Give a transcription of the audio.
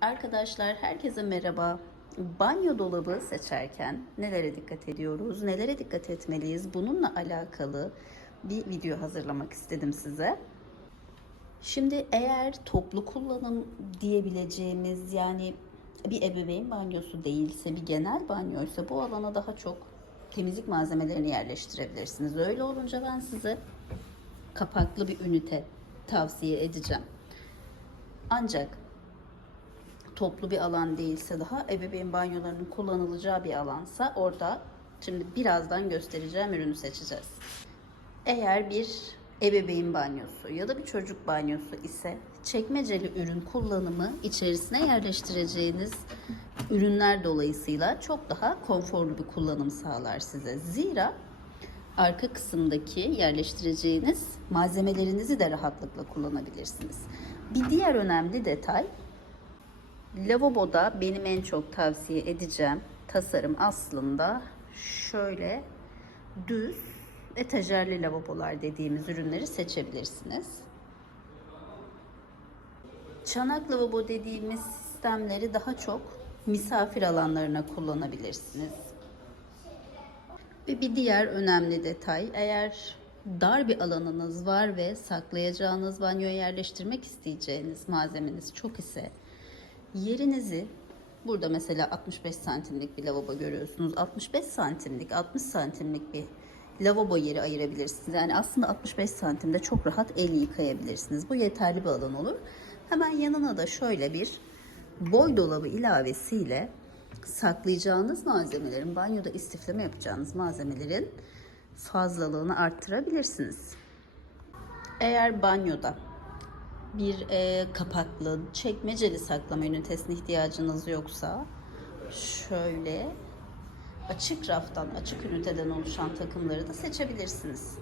Arkadaşlar herkese merhaba. Banyo dolabı seçerken nelere dikkat ediyoruz, nelere dikkat etmeliyiz? Bununla alakalı bir video hazırlamak istedim size. Şimdi eğer toplu kullanım diyebileceğimiz yani bir ebeveyn banyosu değilse bir genel banyoysa bu alana daha çok temizlik malzemelerini yerleştirebilirsiniz. Öyle olunca ben size kapaklı bir ünite tavsiye edeceğim. Ancak toplu bir alan değilse daha ebeveyn banyolarının kullanılacağı bir alansa orada şimdi birazdan göstereceğim ürünü seçeceğiz. Eğer bir ebeveyn banyosu ya da bir çocuk banyosu ise çekmeceli ürün kullanımı içerisine yerleştireceğiniz ürünler dolayısıyla çok daha konforlu bir kullanım sağlar size. Zira arka kısımdaki yerleştireceğiniz malzemelerinizi de rahatlıkla kullanabilirsiniz. Bir diğer önemli detay Lavaboda benim en çok tavsiye edeceğim tasarım aslında şöyle düz etajerli lavabolar dediğimiz ürünleri seçebilirsiniz. Çanak lavabo dediğimiz sistemleri daha çok misafir alanlarına kullanabilirsiniz. Ve bir diğer önemli detay eğer dar bir alanınız var ve saklayacağınız banyoya yerleştirmek isteyeceğiniz malzemeniz çok ise yerinizi burada mesela 65 santimlik bir lavabo görüyorsunuz. 65 santimlik, 60 santimlik bir lavabo yeri ayırabilirsiniz. Yani aslında 65 santimde çok rahat el yıkayabilirsiniz. Bu yeterli bir alan olur. Hemen yanına da şöyle bir boy dolabı ilavesiyle saklayacağınız malzemelerin, banyoda istifleme yapacağınız malzemelerin fazlalığını arttırabilirsiniz. Eğer banyoda bir e, kapaklı, çekmeceli saklama ünitesine ihtiyacınız yoksa şöyle açık raftan, açık üniteden oluşan takımları da seçebilirsiniz.